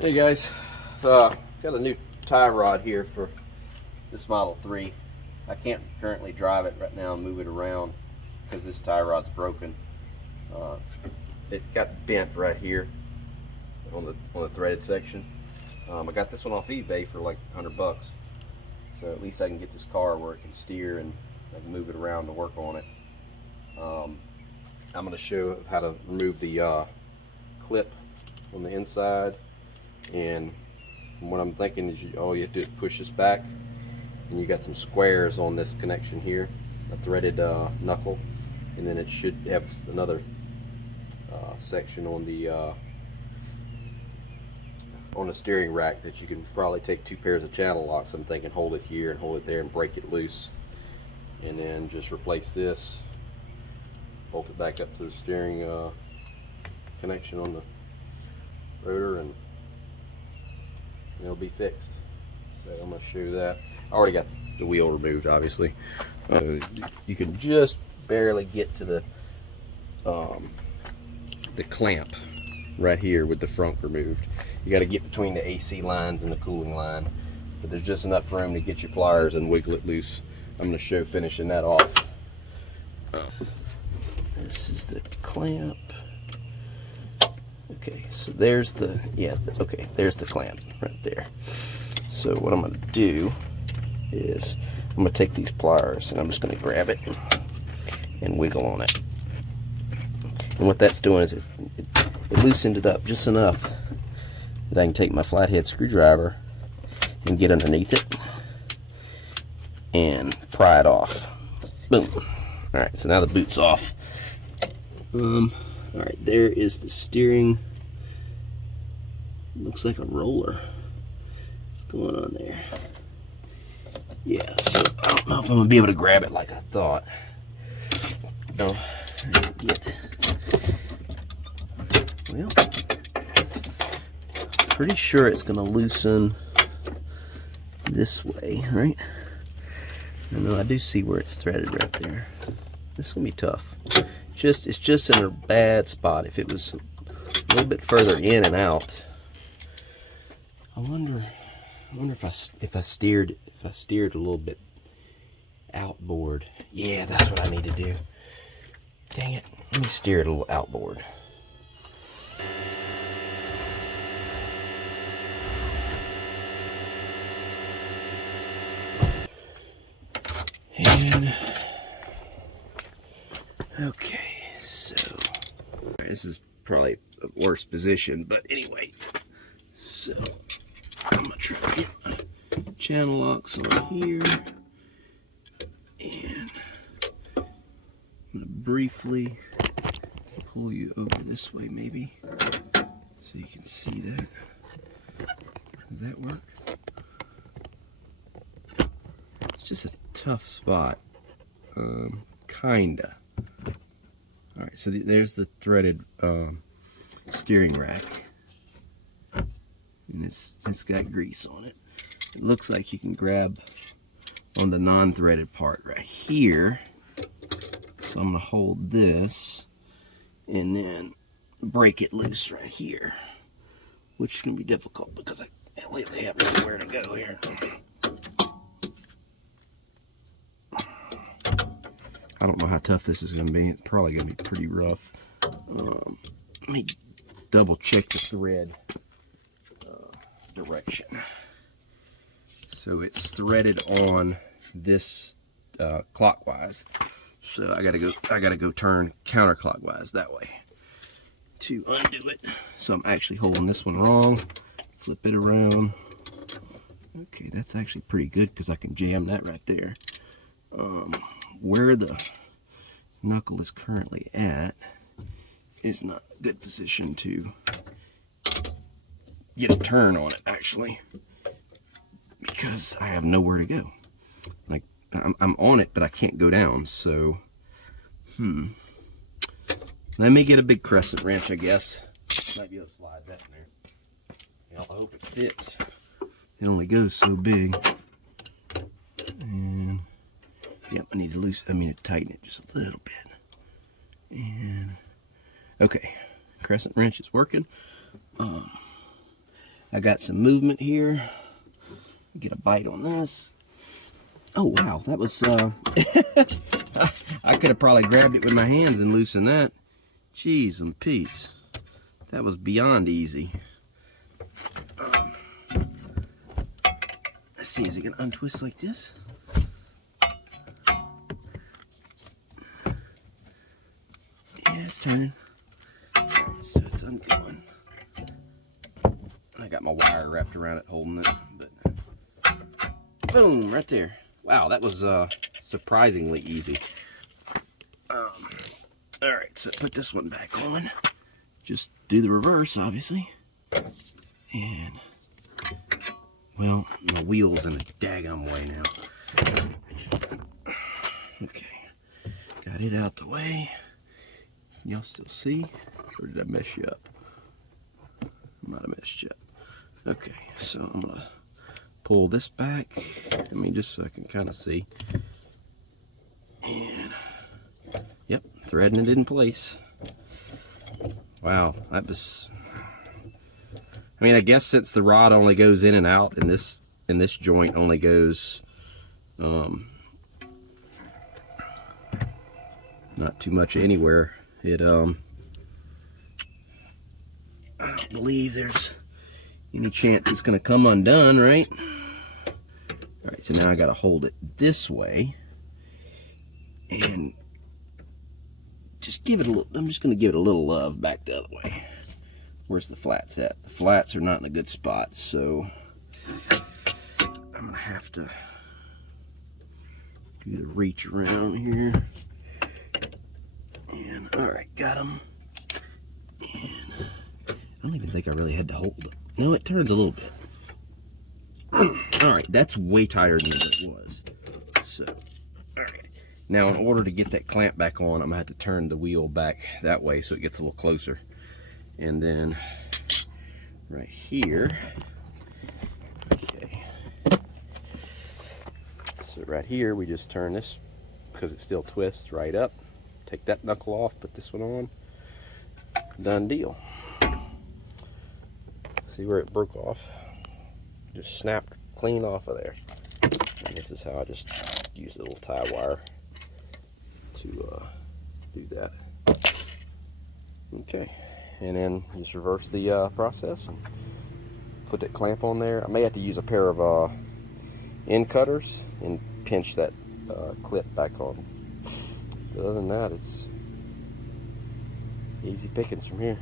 Hey guys, got a new tie rod here for this Model 3. I can't currently drive it right now and move it around because this tie rod's broken. It got bent right here on the threaded section. I got this one off eBay for like $100, so at least I can get this car where it can steer and I can move it around to work on it. I'm going to show how to remove the clip on the inside. And what I'm thinking is all you have to do is push this back, and you got some squares on this connection here, a threaded knuckle, and then it should have another section on the steering rack that you can probably take 2 pairs of channel locks. I'm thinking hold it here and hold it there and break it loose, and then just replace this, bolt it back up to the steering connection on the rotor, and it'll be fixed. So I'm going to show you that. I already got the wheel removed, obviously. You can just barely get to the clamp right here with the front removed. You got to get between the AC lines and the cooling line, but there's just enough room to get your pliers and wiggle it loose. I'm going to show finishing that off. This is the clamp. Okay, so there's the, okay, there's the clamp right there. So what I'm going to do is I'm going to take these pliers and I'm just going to grab it and wiggle on it. And what that's doing is it loosened it up just enough that I can take my flathead screwdriver and get underneath it and pry it off. Boom. Alright, so now the boot's off. Alright, there is the steering. Looks like a roller. What's going on there? Yeah, so I don't know if I'm going to be able to grab it like I thought. No, well, pretty sure it's going to loosen this way, right? I know I do see where it's threaded right there. This is going to be tough. It's just in a bad spot. If it was a little bit further in and out, I wonder if I steered a little bit outboard. Yeah, that's what I need to do. Dang it! Let me steer it a little outboard. And okay. So this is probably a worse position, but anyway, so I'm gonna try to get my channel locks on here, and I'm gonna briefly pull you over this way maybe so you can see that. Does that work? It's just a tough spot, kinda. Alright, so there's the threaded steering rack, and it's got grease on it. It looks like you can grab on the non-threaded part right here. So I'm going to hold this and then break it loose right here, which is going to be difficult because I lately have nowhere to go here. I don't know how tough this is going to be. It's probably going to be pretty rough. Let me double check the thread direction. So it's threaded on this clockwise. So I gotta go turn counterclockwise that way to undo it. So I'm actually holding this one wrong. Flip it around. Okay, that's actually pretty good because I can jam that right there. Where the knuckle is currently at is not a good position to get a turn on it, actually, because I have nowhere to go. Like, I'm on it, but I can't go down, so let me get a big crescent wrench, I guess. Might be able to slide that in there. I hope it fits. It only goes so big. And yep, I need to tighten it just a little bit. And okay, crescent wrench is working. I got some movement here. Get a bite on this. Oh wow, that was I could have probably grabbed it with my hands and loosened that. Jeez and Pete's. That was beyond easy. Let's see, is it gonna untwist like this? Yeah, it's turning. Alright, so it's ungoing. I got my wire wrapped around it, holding it, but boom, right there. Wow, that was surprisingly easy. Alright, so put this one back on. Just do the reverse, obviously. And, well, my wheel's in a daggum way now. Okay, got it out the way. Can y'all still see? Or did I mess you up? I might have messed you up. Okay, so I'm gonna pull this back. I mean, just so I can kind of see. And, yep, threading it in place. Wow, that was. I mean, I guess since the rod only goes in and out, and this joint only goes, not too much anywhere. It I don't believe there's any chance it's gonna come undone, right? All right, so now I gotta hold it this way and just give it a little. I'm just gonna give it a little love back the other way. Where's the flats at? The flats are not in a good spot, so I'm gonna have to do the reach around here. And all right, got them. And I don't even think I really had to hold it. No, it turns a little bit. All right, that's way tighter than it was. So, all right. Now, in order to get that clamp back on, I'm gonna have to turn the wheel back that way so it gets a little closer. And then right here, okay. So right here, we just turn this because it still twists right up. Take that knuckle off, put this one on. Done deal. See where it broke off? Just snapped clean off of there. And this is how I just use a little tie wire to do that. Okay, and then just reverse the process and put that clamp on there. I may have to use a pair of end cutters and pinch that clip back on. But other than that, it's easy pickings from here.